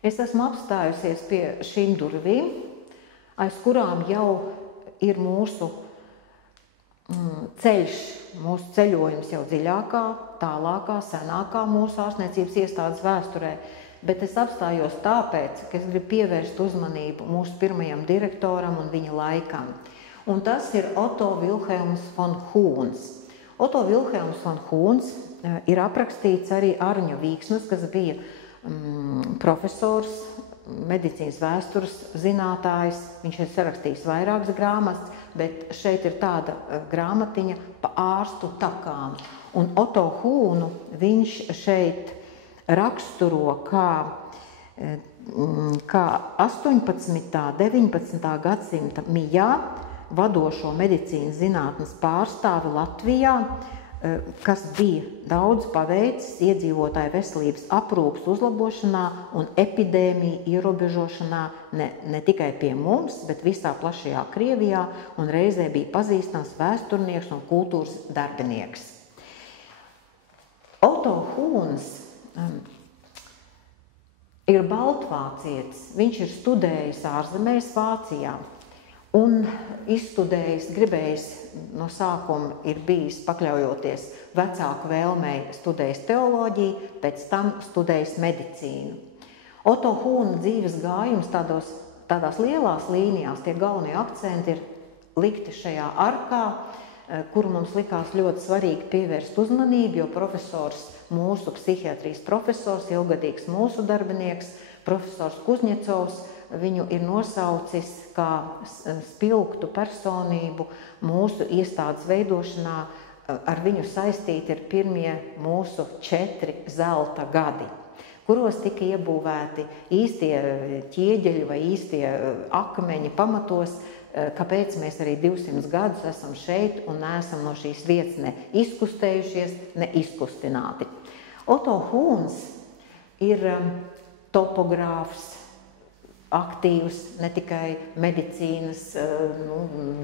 Es esmu apstājusies pie šīm durvīm, aiz kurām jau ir mūsu ceļš, mūsu ceļojums jau dziļākā, tālākā, senākā mūsu ārstniecības iestādes vēsturē, bet es apstājos tāpēc, ka es gribu pievērst uzmanību mūsu pirmajam direktoram un viņa laikam. Un tas ir Otto Vilhelms von Huhns. Otto Vilhelms von Huhns ir aprakstīts arī Arņa Vīksnes, kas bija profesors, medicīnas vēstures zinātājs. Viņš ir sarakstījis vairākas grāmatas, bet šeit ir tāda grāmatiņa pa ārstu takām. Un Otto Huhnu viņš šeit raksturo kā 18. 19. gadsimta mijā vadošo medicīnas zinātnes pārstāvi Latvijā, kas bija daudz paveicis iedzīvotāju veselības aprūpes uzlabošanā un epidēmiju ierobežošanā ne tikai pie mums, bet visā plašajā Krievijā, un reizē bija pazīstams vēsturnieks un kultūras darbinieks. Otto Huhns ir baltvācietis. Viņš ir studējis ārzemēs Vācijā un izstudējis, gribējis no sākuma ir bijis pakļaujoties vecāku vēlmei, studējis teoloģiju, pēc tam studējis medicīnu. Otto Huhna dzīves gājums tādās lielās līnijās, tie galvenie akcenti ir likti šajā arkā, kuru mums likās ļoti svarīgi pievērst uzmanību, jo profesors, mūsu psihiatrijas profesors, ilgadīgs mūsu darbinieks, profesors Kuzņecovs, viņu ir nosaucis kā spilgtu personību mūsu iestādes veidošanā. Ar viņu saistīti ir pirmie mūsu 4 zelta gadi, kuros tika iebūvēti īstie ķieģeļi vai īstie akmeņi pamatos, kāpēc mēs arī 200 gadus esam šeit un neesam no šīs vietas ne izkustējušies, ne izkustināti. Otto Huhns ir topogrāfs, aktīvs, ne tikai medicīnas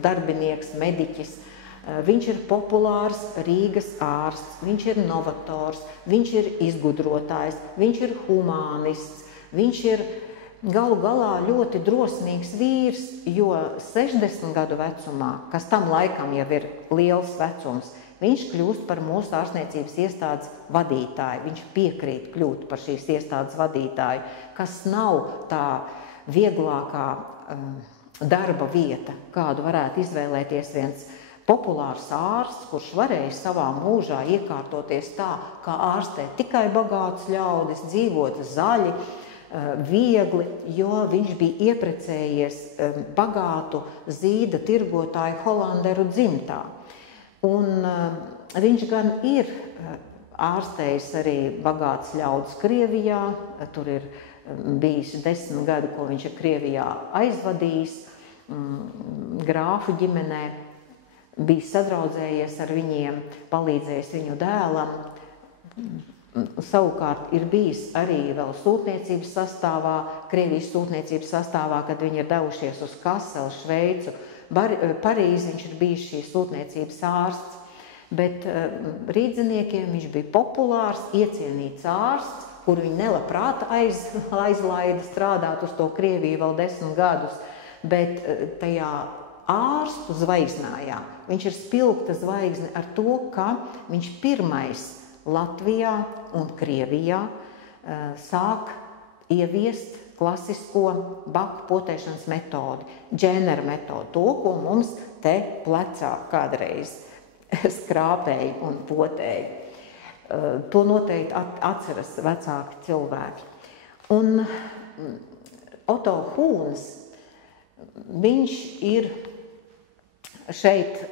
darbinieks, mediķis. Viņš ir populārs Rīgas ārsts, viņš ir novators, viņš ir izgudrotājs, viņš ir humānists, viņš ir galu galā ļoti drosmīgs vīrs, jo 60 gadu vecumā, kas tam laikam jau ir liels vecums, viņš kļūst par mūsu ārstniecības iestādes vadītāju. Viņš piekrīt kļūt par šīs iestādes vadītāju, kas nav tā vieglākā darba vieta, kādu varētu izvēlēties viens populārs ārsts, kurš varēja savā mūžā iekārtoties tā, kā ārstē tikai bagātus ļaudis, dzīvot zaļi, viegli, jo viņš bija ieprecējies bagātu zīda tirgotāju holanderu dzimtā. Un viņš gan ir ārstējis arī bagātus ļaudis Krievijā, tur ir bijis 10 gadu, ko viņš ir Krievijā aizvadījis, grāfu ģimenē, bijis sadraudzējies ar viņiem, palīdzējis viņu dēlam. Savukārt ir bijis arī vēl sūtniecības sastāvā, Krievijas sūtniecības sastāvā, kad viņi ir devušies uz Kaseli, Šveicu, Parīzi, viņš ir bijis šīs sūtniecības ārsts, bet rīdziniekiem viņš bija populārs, iecienīts ārsts, kur viņi nelabprāt aizlaida strādāt uz to Krieviju vēl 10 gadus, bet tajā ārstu zvaigznājā viņš ir spilgta zvaigzne ar to, ka viņš pirmais Latvijā un Krievijā sāk ieviest klasisko baku potēšanas metodi, Jenner metodi, to, ko mums te plecā kādreiz skrāpēja un potēja. To noteikti atceras vecāki cilvēki. Un Otto Huhns, viņš ir šeit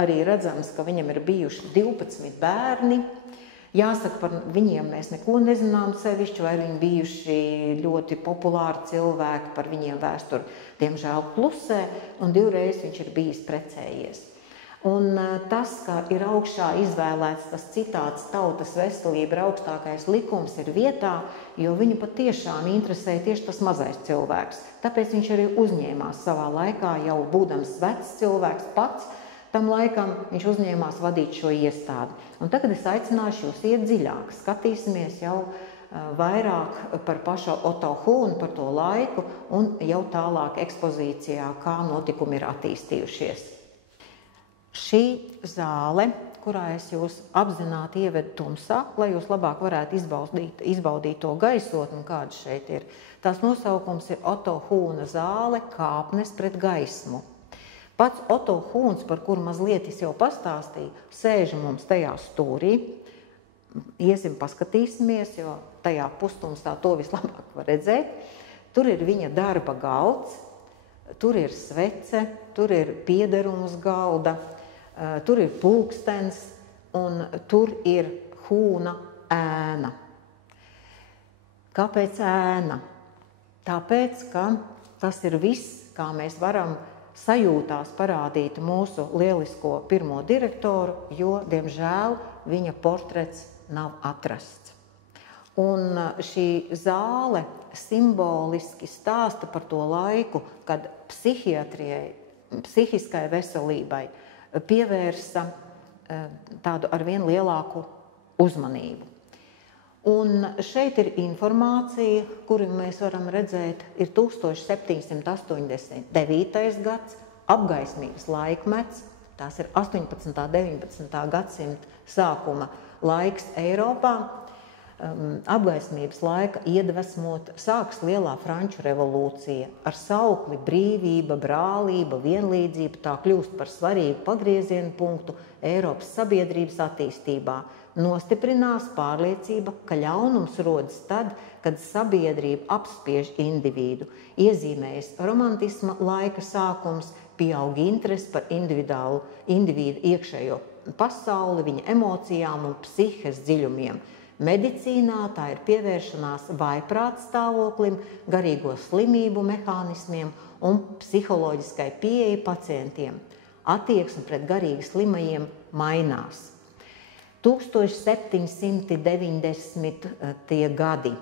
arī redzams, ka viņam ir bijuši 12 bērni. Jāsaka, par viņiem mēs neko nezinām sevišķi, vai viņi bijuši ļoti populāri cilvēki, par viņiem vēsturi, diemžēl, klusē, un 2 reizes viņš ir bijis precējies. Un tas, ka ir augšā izvēlēts tas citāts tautas veselība ir augstākais likums, ir vietā, jo viņu patiešām interesē tieši tas mazais cilvēks. Tāpēc viņš arī uzņēmās savā laikā, jau būdams vecs cilvēks pats, tam laikam viņš uzņēmās vadīt šo iestādi. Un tagad es aicināšu jūs iet dziļāk, skatīsimies jau vairāk par pašu Otto Hūnu, par to laiku un jau tālāk ekspozīcijā, kā notikumi ir attīstījušies. Šī zāle, kurā es jūs apzināti ievedu tumsā, lai jūs labāk varētu izbaudīt to gaisotni, kāda šeit ir. Tās nosaukums ir Otto Hūna zāle kāpnes pret gaismu. Pats Otto Hūns, par kuru mazliet es jau pastāstīju, sēž mums tajā stūrī. Iesim paskatīsimies, jo tajā pustumsā to vislabāk var redzēt. Tur ir viņa darba galds, tur ir svece, tur ir piederums galda, tur ir pulkstens un tur ir Hūna ēna. Kāpēc ēna? Tāpēc, ka tas ir viss, kā mēs varam sajūtās parādīt mūsu lielisko pirmo direktoru, jo, diemžēl, viņa portrets nav atrasts. Un šī zāle simboliski stāsta par to laiku, kad psihiatrijai, psihiskai veselībai pievērsa tādu arvien lielāku uzmanību. Un šeit ir informācija, kuru mēs varam redzēt, ir 1789. gads, apgaismības laikmets, tās ir 18. 19. gadsimta sākuma laiks Eiropā. Apgaismības laika iedvesmot sāks lielā Franču revolūcija. Ar saukli brīvība, brālība, vienlīdzība tā kļūst par svarīgu pagriezienu punktu Eiropas sabiedrības attīstībā. Nostiprinās pārliecība, ka ļaunums rodas tad, kad sabiedrība apspiež individu. Iezīmējas romantisma laika sākums, pieaug interesi par individu iekšējo pasauli, viņa emocijām un psihes dziļumiem. Medicīnā tā ir pievēršanās vājprāta stāvoklim, garīgo slimību mehānismiem un psiholoģiskai pieeja pacientiem. Attieksme pret garīgi slimajiem mainās. 1790. gadi.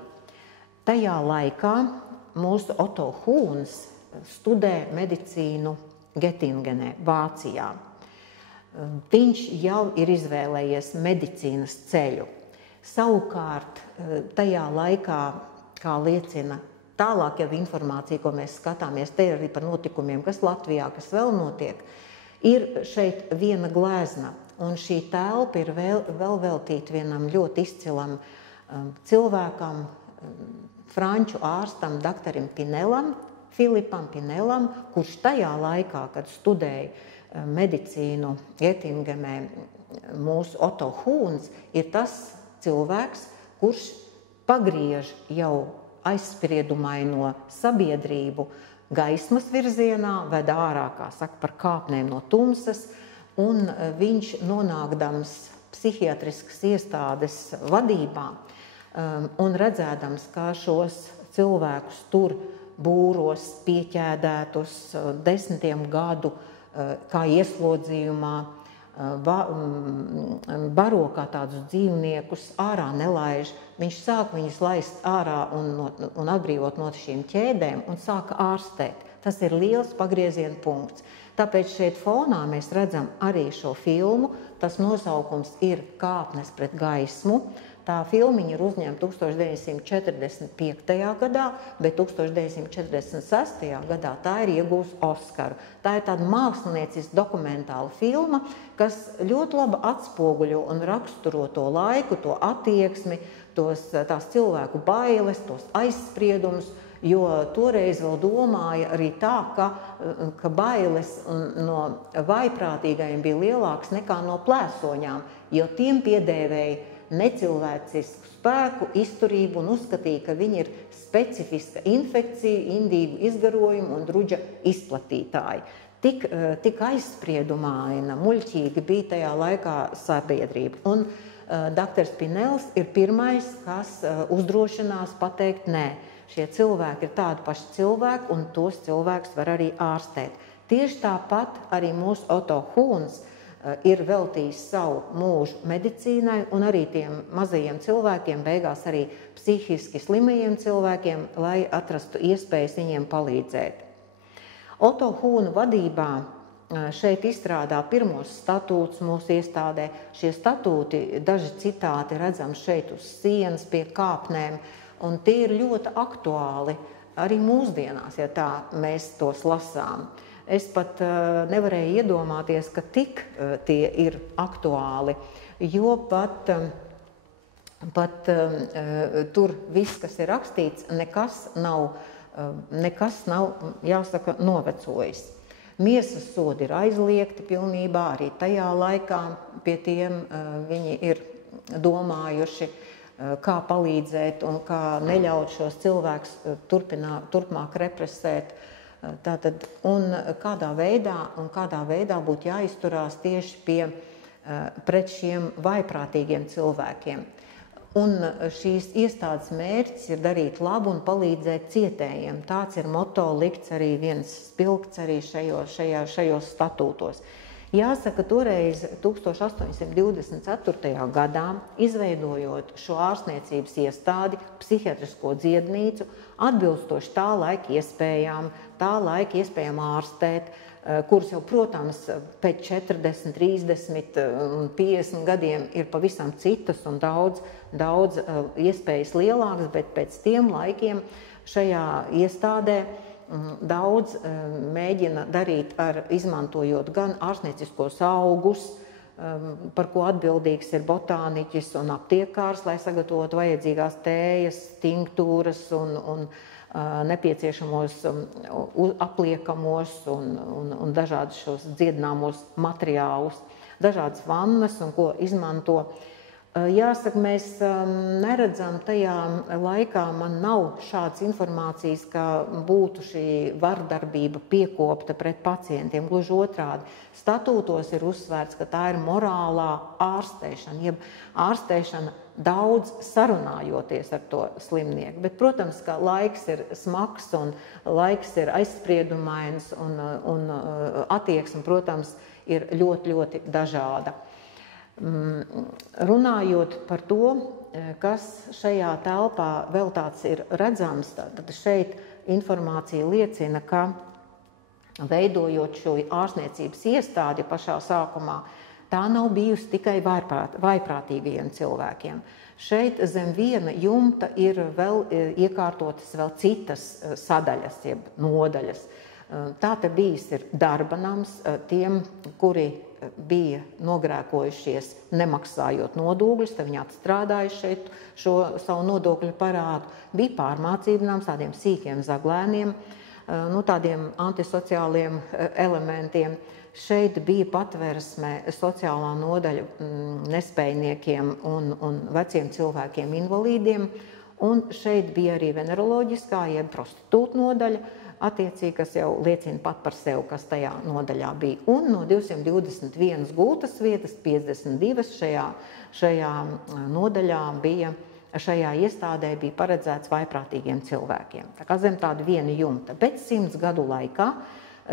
Tajā laikā mūsu Otto Hūns studē medicīnu Getingenē, Vācijā. Viņš jau ir izvēlējies medicīnas ceļu. Savukārt, tajā laikā, kā liecina tālāk jau informācija, ko mēs skatāmies, te arī par notikumiem, kas Latvijā, kas vēl notiek, ir šeit viena glezna. Un šī telpa ir vēl veltīta vienam ļoti izcilam cilvēkam, franču ārstam, doktoram Pinelam, Filipam Pinelam, kurš tajā laikā, kad studēja medicīnu Getingenē, mūsu Otto Hūns, ir tas cilvēks, kurš pagriež jau aizspriedumaino sabiedrību gaismas virzienā, ved ārā, kā saka, par kāpnēm no tumsas, un viņš nonākdams psihiatriskas iestādes vadībā un redzēdams, kā šos cilvēkus tur būros pieķēdētus 10 gadu, kā ieslodzījumā, baro kā tādus dzīvniekus, ārā nelaiž. Viņš sāk viņus laist ārā un atbrīvot no šīm ķēdēm un sāka ārstēt. Tas ir liels pagrieziena punkts. Tāpēc šeit fonā mēs redzam arī šo filmu. Tas nosaukums ir Kāpnes pret gaismu. Tā filmiņa ir uzņemta 1945. gadā, bet 1946. gadā tā ir iegūs Oskaru. Tā ir tāda mākslinieciska dokumentāla filma, kas ļoti labi atspoguļo un raksturo to laiku, to attieksmi, tās cilvēku bailes, tos aizspriedumus, jo toreiz vēl domāja arī tā, ka bailes no vājprātīgajiem bija lielākas nekā no plēsoņām, jo tiem piedēvēja necilvēcisku spēku, izturību un uzskatīja, ka viņi ir specifiska infekcija, indīgu izgarojumu un druģa izplatītāji. Tik aizspriedumaina, muļķīga bija tajā laikā sabiedrība. Un doktors Pinels ir pirmais, kas uzdrošinās pateikt nē. Šie cilvēki ir tādi paši cilvēki, un tos cilvēkus var arī ārstēt. Tieši tāpat arī mūsu Otto Hūns ir veltījis savu mūžu medicīnai un arī tiem mazajiem cilvēkiem, beigās arī psihiski slimajiem cilvēkiem, lai atrastu iespējas viņiem palīdzēt. Otto Hūna vadībā šeit izstrādā pirmos statūtus mūsu iestādē. Šie statūti, daži citāti redzam šeit uz sienas pie kāpnēm, un tie ir ļoti aktuāli arī mūsdienās, ja tā mēs tos lasām. Es pat nevarēju iedomāties, ka tik tie ir aktuāli, jo pat tur viss, kas ir rakstīts, nekas nav, jāsaka, novecojis. Miesas sodi ir aizliegti pilnībā, arī tajā laikā pie tiem viņi ir domājuši, kā palīdzēt un kā neļaut šos cilvēkus turpmāk represēt. Tātad, un kādā veidā būtu jāizturās tieši pret šiem vaiprātīgiem cilvēkiem. Un šīs iestādes mērķis ir darīt labu un palīdzēt cietējiem. Tāds ir moto likts arī viens spilgts arī šajos statūtos. Jāsaka, toreiz 1824. gadā, izveidojot šo ārstniecības iestādi, psihiatrisko dziednīcu, atbilstoši tā laika iespējām ārstēt, kuras jau, protams, pēc 40, 30 un 50 gadiem ir pavisam citas un daudz iespējas lielākas, bet pēc tiem laikiem šajā iestādē daudz mēģina darīt izmantojot gan ārstnieciskos augus, par ko atbildīgs ir botāniķis un aptiekārs, lai sagatavotu vajadzīgās tējas, tinktūras un nepieciešamos apliekamos un dažādus šos dziedināmos materiālus, dažādas vannas un ko izmanto. Jāsaka, mēs neredzam tajā laikā, man nav šādas informācijas, ka būtu šī vardarbība piekopta pret pacientiem, gluži otrādi. Statūtos ir uzsvērts, ka tā ir morālā ārstēšana, jeb ārstēšana daudz sarunājoties ar to slimnieku. Bet, protams, ka laiks ir smags un laiks ir aizspriedumains un attieksme, protams, ir ļoti, ļoti dažāda. Runājot par to, kas šajā telpā vēl tāds ir redzams, tad šeit informācija liecina, ka veidojot šo ārstniecības iestādi pašā sākumā, tā nav bijusi tikai vaiprātīgajiem cilvēkiem. Šeit zem viena jumta ir vēl iekārtotas vēl citas sadaļas, jeb nodaļas. Tā te bijis ir darba nams tiem, kuri bija nogrēkojušies nemaksājot nodokļus, tad viņi atstrādājuši šeit šo savu nodokļu parādu. Bija pārmācību nams tādiem sīkiem zaglēniem, tādiem antisociāliem elementiem. Šeit bija patversme sociālā nodaļa nespējniekiem un veciem cilvēkiem invalīdiem, un šeit bija arī veneroloģiskā, jeb prostitūta nodaļa, attiecīgi, kas jau liecina pat par sevi, kas tajā nodaļā bija. Un no 221 gultas vietas, 52 šajā nodaļā šajā iestādē bija paredzēts vaiprātīgiem cilvēkiem. Tā kā zem tāda viena jumta. Bet 100 gadu laikā,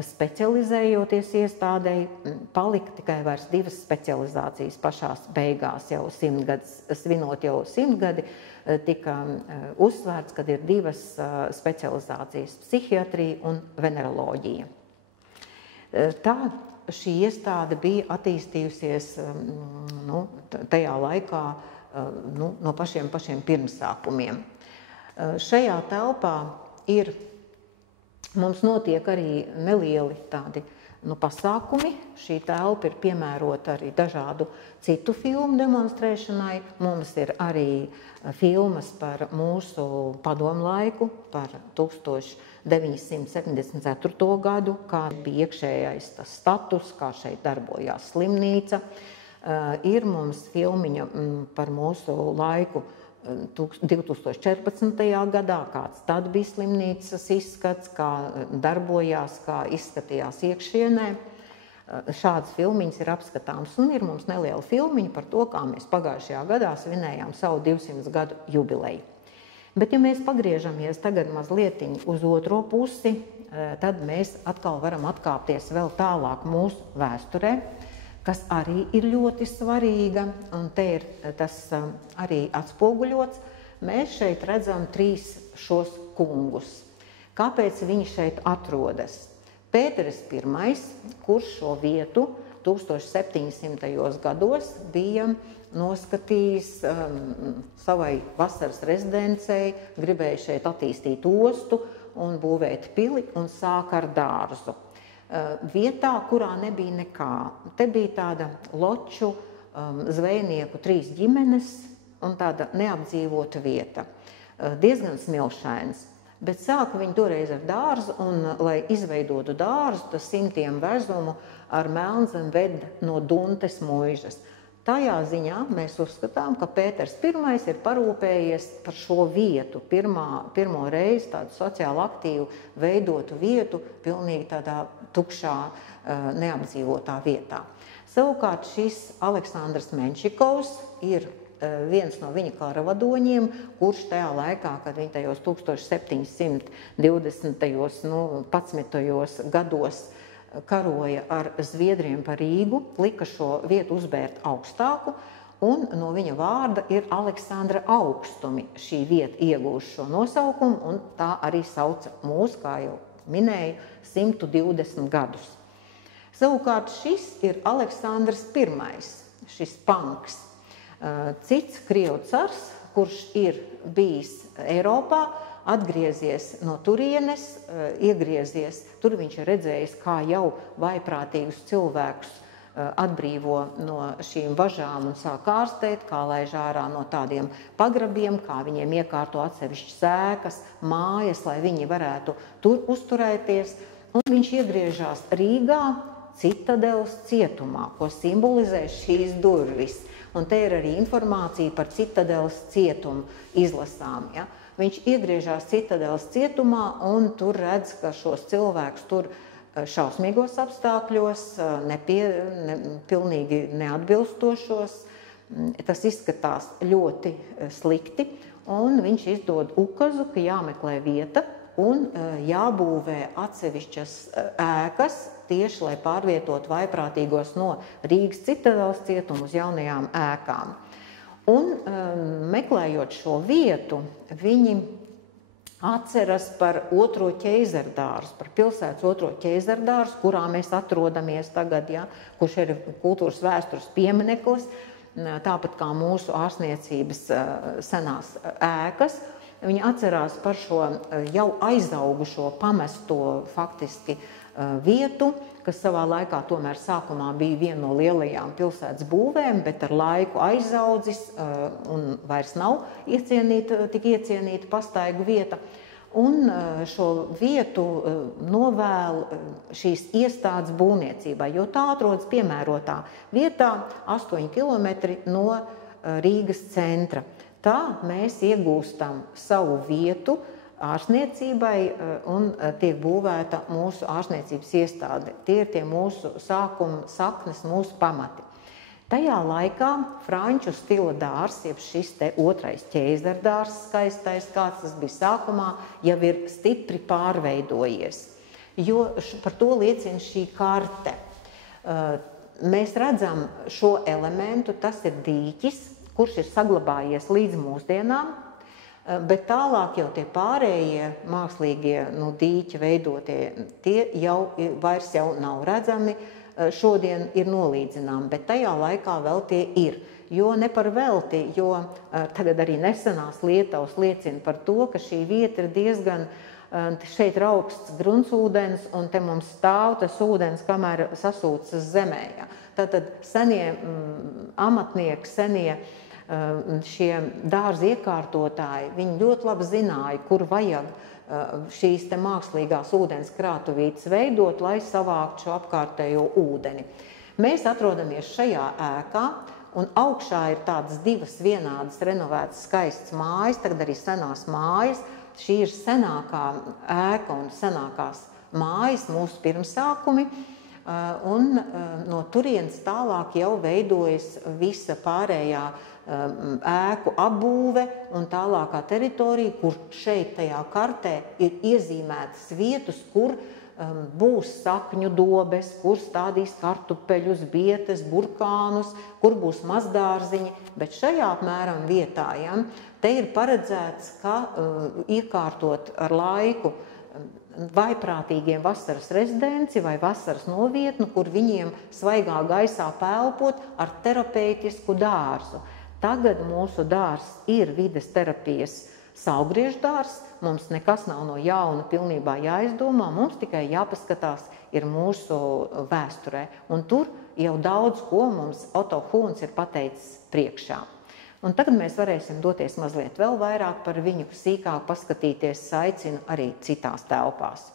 specializējoties iestādēji, palika tikai vairs 2 specializācijas pašās beigās, jau 100 gadus, svinot jau 100 gadi, tika uzsvērts, kad ir 2 specializācijas – psihiatrija un veneroloģija. Tā šī iestāde bija attīstījusies tajā laikā no pašiem pirmsākumiem. Šajā telpā mums notiek arī nelieli tādi pasākumi. Šī telpa ir piemērota arī dažādu citu filmu demonstrēšanai. Mums ir arī filmas par mūsu padomu laiku, par 1974. gadu, kā bija iekšējais tas status, kā šeit darbojās slimnīca. Ir mums filmiņa par mūsu laiku 2014. gadā, kāds tad bija slimnīcas izskats, kā darbojās, kā izskatījās iekšienē. Šādas filmiņas ir apskatāmas, un ir mums neliela filmiņa par to, kā mēs pagājušajā gadā svinējām savu 200 gadu jubileju. Bet, ja mēs pagriežamies tagad mazlietiņ uz otro pusi, tad mēs atkal varam atkāpties vēl tālāk mūsu vēsturē, kas arī ir ļoti svarīga, un te ir tas arī atspoguļots. Mēs šeit redzam 3 šos kungus. Kāpēc viņi šeit atrodas? Pēteris I, kurš šo vietu 1700. gados bija noskatījis savai vasaras rezidencei, gribēja šeit attīstīt ostu un būvēt pili un sāka ar dārzu. Vietā, kurā nebija nekā. Te bija tāda loču zvejnieku 3 ģimenes un tāda neapdzīvota vieta. Diezgan smilšains. Bet sāka viņi toreiz ar dārzu, un, lai izveidotu dārzu, tas 100 vezumu ar Melnzem ved no Duntes muižas. Tajā ziņā mēs uzskatām, ka Pēters I ir parūpējies par šo vietu, pirmo reizi tādu sociāli aktīvu veidotu vietu, pilnīgi tādā tukšā, neapdzīvotā vietā. Savukārt šis Aleksandrs Menšikovs ir viens no viņa karavadoņiem, kurš tajā laikā, kad viņi tajos 1720. 11. gados karoja ar Zviedriem par Rīgu, lika šo vietu uzbērt augstāku, un no viņa vārda ir Aleksandra augstumi šī vieta iegūst šo nosaukumu, un tā arī sauca mūs, kā jau minēju, 120 gadus. Savukārt šis ir Aleksandrs I, šis panks. Cits krievu cars, kurš ir bijis Eiropā, atgriezies no turienes, iegriezies. Tur viņš ir redzējis, kā jau vaiprātīgus cilvēkus atbrīvo no šīm važām un sāk ārstēt, kā laiž ārā no tādiem pagrabiem, kā viņiem iekārto atsevišķas ēkas, mājas, lai viņi varētu tur uzturēties. Un viņš iegriežās Rīgā Citadeles cietumā, ko simbolizē šīs durvis. Un te ir arī informācija par Citadeles cietumu izlasām. Ja? Viņš iegriežās Citadeles cietumā un tur redz, ka šos cilvēkus tur šausmīgos apstākļos, pilnīgi neatbilstošos. Tas izskatās ļoti slikti, un viņš izdod ukazu, ka jāmeklē vieta un jābūvē atsevišķas ēkas, tieši lai pārvietotu vaiprātīgos no Rīgas Citadeles cietuma uz jaunajām ēkām. Un meklējot šo vietu, viņi atceras par otro ķeizardārzu, par pilsētas otro ķeizardārzu, kurā mēs atrodamies tagad, ja, kurš ir kultūras vēstures piemineklis, tāpat kā mūsu ārstniecības senās ēkas. Viņi atcerās par šo jau aizaugušo, pamesto faktiski vietu, kas savā laikā tomēr sākumā bija viena no lielajām pilsētas būvēm, bet ar laiku aizaudzis un vairs nav tik iecienīta pastaigu vieta. Un šo vietu novēl šīs iestādes būvniecībai, jo tā atrodas piemērotā vietā 8 kilometri no Rīgas centra. Tā mēs iegūstam savu vietu ārstniecībai un tiek būvēta mūsu ārstniecības iestāde. Tie ir tie mūsu sākuma saknes, mūsu pamati. Tajā laikā franču stila dārs, jeb šis te otrais ķeizardārs skaistais, kāds tas bija sākumā, jau ir stipri pārveidojies, jo par to liecina šī karte. Mēs redzam šo elementu, tas ir dīķis, kurš ir saglabājies līdz mūsdienām, bet tālāk jau tie pārējie mākslīgie dīķi veidotie, tie jau vairs nav redzami, šodien ir nolīdzināmi, bet tajā laikā vēl tie ir. Jo ne par velti, jo tagad arī nesenās Lietuvas liecina par to, ka šī vieta ir diezgan, šeit ir augsts gruntsūdens, un te mums stāv tas ūdens, kamēr sasūcas zemē. Ja. Tātad senie amatnieki, senie šie dārza iekārtotāji, viņi ļoti labi zināja, kur vajag šīs te mākslīgās ūdens krātuvītes veidot, lai savāktu šo apkārtējo ūdeni. Mēs atrodamies šajā ēkā, un augšā ir tādas divas vienādas renovētas skaistas mājas, tagad arī senās mājas. Šī ir senākā ēka un senākās mājas, mūsu pirmsākumi, un no turienes tālāk jau veidojas visa pārējā ēku apbūve un tālākā teritorija, kur šeit tajā kartē ir iezīmētas vietas, kur būs sakņu dobes, kur stādīs kartupeļus, bietes, burkānus, kur būs mazdārziņi, bet šajā apmēram vietā, ja, te ir paredzēts, ka iekārtot ar laiku vaiprātīgiem vasaras rezidenci vai vasaras novietnu, kur viņiem svaigā gaisā pelpot ar terapeitisku dārzu. Tagad mūsu dārzs ir vides terapijas saulgriežu dārzs, mums nekas nav no jauna pilnībā jāizdomā, mums tikai jāpaskatās ir mūsu vēsturē. Un tur jau daudz ko mums Otto Hūns ir pateicis priekšā. Un tagad mēs varēsim doties mazliet vēl vairāk par viņu sīkāk paskatīties, aicinu arī citās telpās.